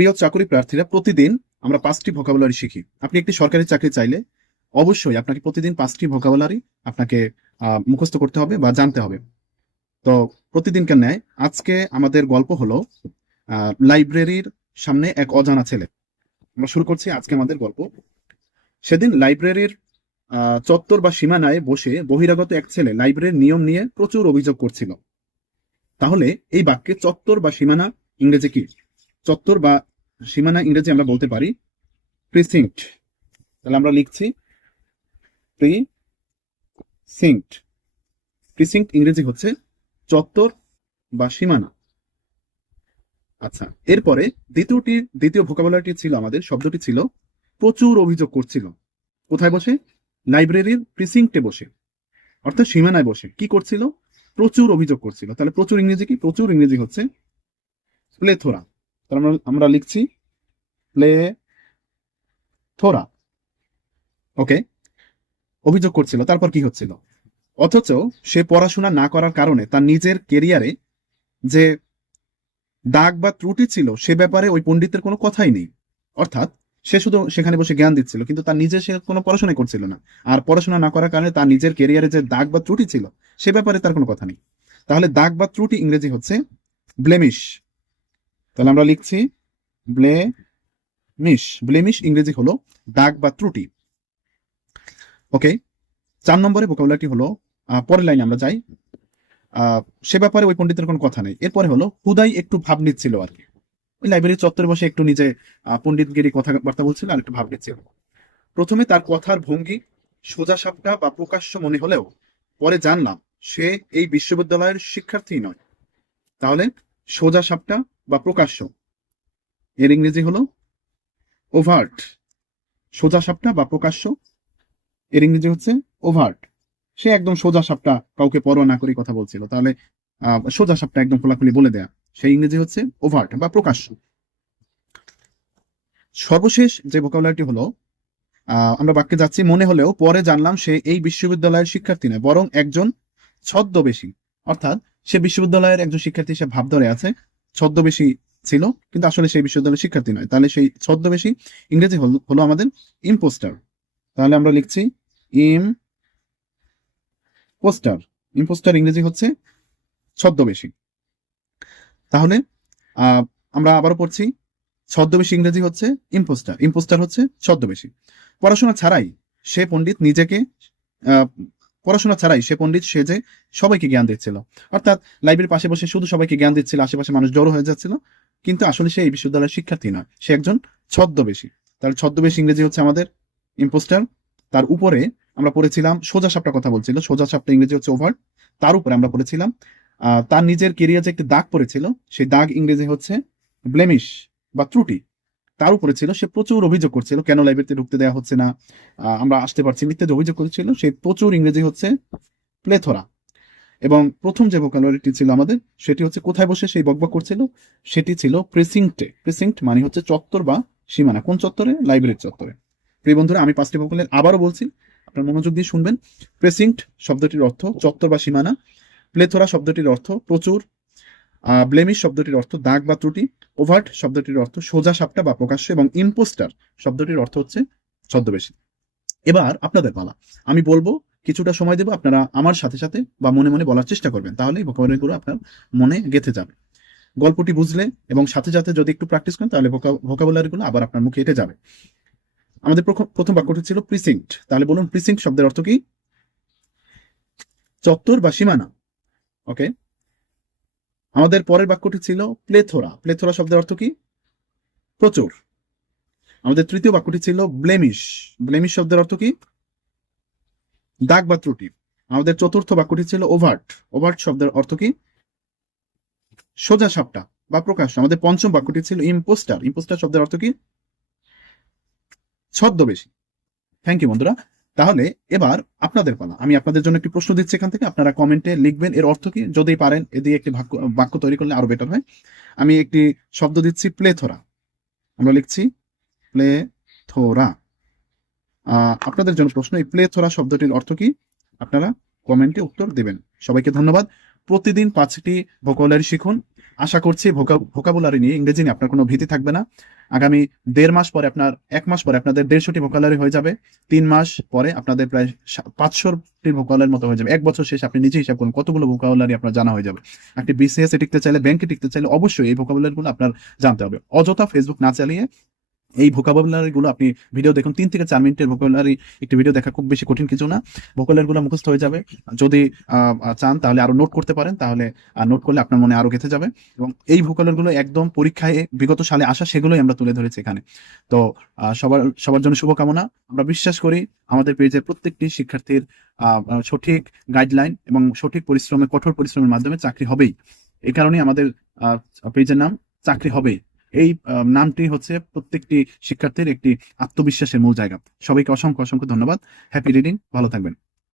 প্রিয় চাকরি প্রার্থীরা, প্রতিদিন আমরা 5টি ভোকাবুলারি শিখি। আপনি একটি সরকারি চাকরি চাইলে অবশ্যই আপনাকে প্রতিদিন 5টি ভোকাবুলারি আপনাকে মুখস্থ করতে হবে বা জানতে হবে। তো প্রতিদিনকার ন্যায় আজকে আমাদের গল্প হলো লাইব্রেরির সামনে এক অজানা ছেলে। আমরা শুরু করছি আজকে আমাদের গল্প। সেদিন লাইব্রেরির চত্বর বা সীমানায় বসে বহিরাগত এক ছেলে লাইব্রেরির নিয়ম নিয়ে প্রচুর অভিযোগ করছিল। তাহলে এই বাক্যে চত্বর বা সীমানা ইংরেজি কি? চত্বর বা সীমানা ইংরেজি আমরা বলতে পারি প্রিসিংক্ট। তাহলে আমরা লিখছি প্রিসিংক্ট। প্রিসিংক্ট ইংরেজি হচ্ছে চত্বর বা সীমানা। আচ্ছা, এরপরে দ্বিতীয় ভোকাবুলারিটি ছিল আমাদের, শব্দটি ছিল প্রচুর অভিযোগ করছিল। কোথায় বসে? লাইব্রেরির প্রিসিংক্টে বসে, অর্থাৎ সীমানায় বসে কি করছিল? প্রচুর অভিযোগ করছিল। তাহলে প্রচুর ইংরেজি কি? প্রচুর ইংরেজি হচ্ছে প্লেথোরা। তাহলে আমরা লিখছি প্লেথোরা। ওকে, অভিযোগ করছিল। তারপর কি হচ্ছিল? অথচ সে পড়াশোনা না করার কারণে তার নিজের কেরিয়ারে যে দাগ বা ত্রুটি ছিল সে ব্যাপারে ওই পণ্ডিতের কোনো কথাই নেই। অর্থাৎ সে শুধু সেখানে বসে জ্ঞান দিচ্ছিল, কিন্তু তার নিজে সে কোনো পড়াশোনা করছিল না। আর পড়াশোনা না করার কারণে তার নিজের কেরিয়ারে যে দাগ বা ত্রুটি ছিল সে ব্যাপারে তার কোনো কথা নেই। তাহলে দাগ বা ত্রুটি ইংরেজি হচ্ছে ব্লেমিশ। তাহলে আমরা লিখছি ব্লেমিশ। ব্লেমিশ ইংরেজি হলো দাগ বা ত্রুটি। ওকে, 4 নম্বরে ভোকাবুলারিটি হলো, পরের লাইনে আমরা যাই। সে ব্যাপারে ওই পণ্ডিতের কোনো কথা নেই। এরপরে হলো হুদাই একটু ভাব নিচ্ছিল আর কি। ওই লাইব্রেরির চত্বরে বসে একটু নিজে পণ্ডিতগিরি কথাবার্তা বলছিল আর একটু ভাব নিচ্ছিল। প্রথমে তার কথার ভঙ্গি সোজা সাপটা বা প্রকাশ্য মনে হলেও পরে জানলাম সে এই বিশ্ববিদ্যালয়ের শিক্ষার্থী নয়। তাহলে সোজা সাপটা বা প্রকাশ্য এর ইংরেজি হলো ওভার্ট। সোজা সাপটা বা প্রকাশ্য এর ইংরেজি হচ্ছে ওভার্ট। সে একদম সোজা সাপটা, কাউকে পরোয়া না করে কথা বলছিল। তাহলে সোজা সাপটা একদম খোলাখুলি বলে দেয়া, সেই ইংরেজি হচ্ছে ওভার্ট বা প্রকাশ্য। সর্বশেষ যে ভোকাবুলারিটি হলো, আমরা বাক্যে যাচ্ছি, মনে হলেও পরে জানলাম সে এই বিশ্ববিদ্যালয়ের শিক্ষার্থী নয়, বরং একজন ছদ্মবেশী। অর্থাৎ সে বিশ্ববিদ্যালয়ের একজন শিক্ষার্থী, সে ভাব ধরে আছে, ছদ্মবেশী ছিল, কিন্তু আসলে সেই বিশ্ববিদ্যালয়ের শিক্ষার্থী নয়। তাহলে সেই ছদ্মবেশী ইংরেজি হলো আমাদের ইম্পোস্টার। তাহলে আমরা লিখছি ইম্পোস্টার। ইম্পোস্টার ইংরেজি হচ্ছে ছদ্মবেশী। তাহলে আমরা আবারও পড়ছি, ছদ্মবেশী ইংরেজি হচ্ছে ইম্পোস্টার, ইম্পোস্টার হচ্ছে ছদ্মবেশী। পড়াশোনা ছাড়াই সে পণ্ডিত সেজে সবাইকে জ্ঞান দিচ্ছিল। অর্থাৎ লাইব্রেরির পাশে বসে শুধু সবাইকে জ্ঞান দিচ্ছিল, আশেপাশে মানুষ জড়ো হয়ে যাচ্ছিল, কিন্তু আসলে সে এই বিশ্ববিদ্যালয়ের শিক্ষার্থী নয়, সে একজন ছদ্মবেশী। তাহলে ছদ্মবেশী ইংরেজি হচ্ছে আমাদের ইম্পোস্টার। তার উপরে আমরা পড়েছিলাম সোজা সাপটা কথা বলছিল, সোজা সাপটা ইংরেজি হচ্ছে ওভার। তার উপরে আমরা পড়েছিলাম তার নিজের কেরিয়ার যে একটি দাগ পড়েছিল, সেই দাগ ইংরেজি হচ্ছে ব্লেমিশ বা ত্রুটি। তার উপরে ছিল সে প্রচুর অভিযোগ করছিল, কেন লাইব্রেরিতে ঢুকতে দেওয়া হচ্ছে না, আমরা আসতে পারছি না, ইত্যাদি অভিযোগ করেছিল। সেই প্রচুর ইংরেজি হচ্ছে প্লেথোরা। এবং প্রথম যে ভোকাবুলারিটি ছিল আমাদের, সেটি হচ্ছে কোথায় বসে সেই বকবক করছিল, সেটি ছিল প্রিসিংক্টে। প্রিসিংক্ট মানে হচ্ছে চত্বর বা সীমানা। কোন চত্বরে? লাইব্রেরির চত্বরে। প্রিয় বন্ধুরা, আমি 5টি ভোকাবুলারি আবারও বলছি, আপনার মনোযোগ দিয়ে শুনবেন। প্রিসিংক্ট শব্দটির অর্থ চত্বর বা সীমানা। প্লেথোরা শব্দটির অর্থ প্রচুর। ব্লেমিশ শব্দটির অর্থ দাগ বা ত্রুটি। ওভার্ট শব্দটির অর্থ সোজা সাপটা বা প্রকাশ্য। এবং ইম্পোস্টার শব্দটির অর্থ হচ্ছে ছদ্মবেশী। এবার আপনাদের পালা। আমি বলবো, কিছুটা সময় দেবো, আপনারা আমার সাথে সাথে বা মনে মনে বলার চেষ্টা করবেন, তাহলেই ভোকাবুলারিগুলো আপনার মনে গেঁথে যাবে। গল্পটি বুঝলে এবং সাথে সাথে যদি একটু প্র্যাকটিস করেন, তাহলে ভোকাবুলারিগুলো আবার আপনার মুখে এঁটে যাবে। আমাদের প্রথম বাক্যটি ছিল প্রিসিংক্ট। তাহলে বলুন, প্রিসিংক্ট শব্দের অর্থ কি? চত্বর বা সীমানা। ওকে, আমাদের পরের বাক্যটি ছিল প্লেথোরা। প্লেথোরা শব্দের অর্থ কি? প্রচুর। আমাদের তৃতীয় বাক্যটি ছিল ব্লেমিশ। ব্লেমিশ শব্দের অর্থ কি? দাগ বা ত্রুটি। আমাদের চতুর্থ বাক্যটি ছিল ওভার্ট। ওভার্ট শব্দের অর্থ কি? সোজা সাপটা বা প্রকাশ্য। আমাদের পঞ্চম বাক্যটি ছিল ইম্পোস্টার। ইম্পোস্টার শব্দের অর্থ কি? ছদ্মবেশী। থ্যাংক ইউ বন্ধুরা। তাহলে এবার আপনাদের পালা। আমি আপনাদের জন্য একটি প্রশ্ন দিচ্ছি, এখান থেকে আপনারা কমেন্টে লিখবেন এর অর্থ কি। যদি পারেন এ দিয়ে একটি বাক্য তৈরি করলে আরো বেটার হয়। আমি একটি শব্দ দিচ্ছি, প্লেথোরা। আমরা লিখছি প্লেথোরা। আপনাদের জন্য প্রশ্ন, এই প্লেথোরা শব্দটির অর্থ কি? আপনারা কমেন্টে উত্তর দেবেন। সবাইকে ধন্যবাদ। প্রতিদিন 5টি ভোকাবুলারি শিখুন। আশা করছি ভোকাবুলারি নিয়ে, ইংরেজি নিয়ে আপনার কোনো ভীতি থাকবে না। আগামী 1.5 মাস পরে, 1 মাস পরে আপনাদের 150টি ভোকাবুলারি হয়ে যাবে। 3 মাস পরে আপনাদের প্রায় 500টি ভোকাবুলারির মতো হয়ে যাবে। 1 বছর শেষে আপনি নিজে হিসাব করুন কতগুলো ভোকাবুলারি আপনার জানা হয়ে যাবে। একটি বিসিএস এ টিকতে চাইলে, ব্যাংকে টিকতে চাইলে অবশ্যই এই ভোকাবুলারিগুলো আপনার জানতে হবে। অযথা ফেসবুক না চালিয়ে এই ভোকাবুলারি গুলো আপনি ভিডিও দেখুন। 3 থেকে 4 মিনিটের ভোকাবুলারি একটি ভিডিও দেখা খুব বেশি কঠিন কিছু না। ভোকাবুলারি গুলো মুখস্থ হয়ে যাবে। যদি চান তাহলে আরো নোট করতে পারেন, তাহলে নোট করলে আপনার মনে আরো গেঁথে যাবে। এবং এই ভোকাবুলারি গুলো একদম পরীক্ষায় বিগত সালে আসা, সেগুলোই আমরা তুলে ধরেছি এখানে। তো সবার জন্য শুভকামনা। আমরা বিশ্বাস করি আমাদের পেজের প্রত্যেকটি শিক্ষার্থীর সঠিক গাইডলাইন এবং সঠিক পরিশ্রমে, কঠোর পরিশ্রমের মাধ্যমে চাকরি হবেই। এই কারণেই আমাদের পেজের নাম চাকরি হবেই। এই নামটি হচ্ছে প্রত্যেকটি শিক্ষার্থীর একটি আত্মবিশ্বাসের মূল জায়গা। সবাইকে অসংখ্য অসংখ্য ধন্যবাদ। হ্যাপি রিডিং, ভালো থাকবেন।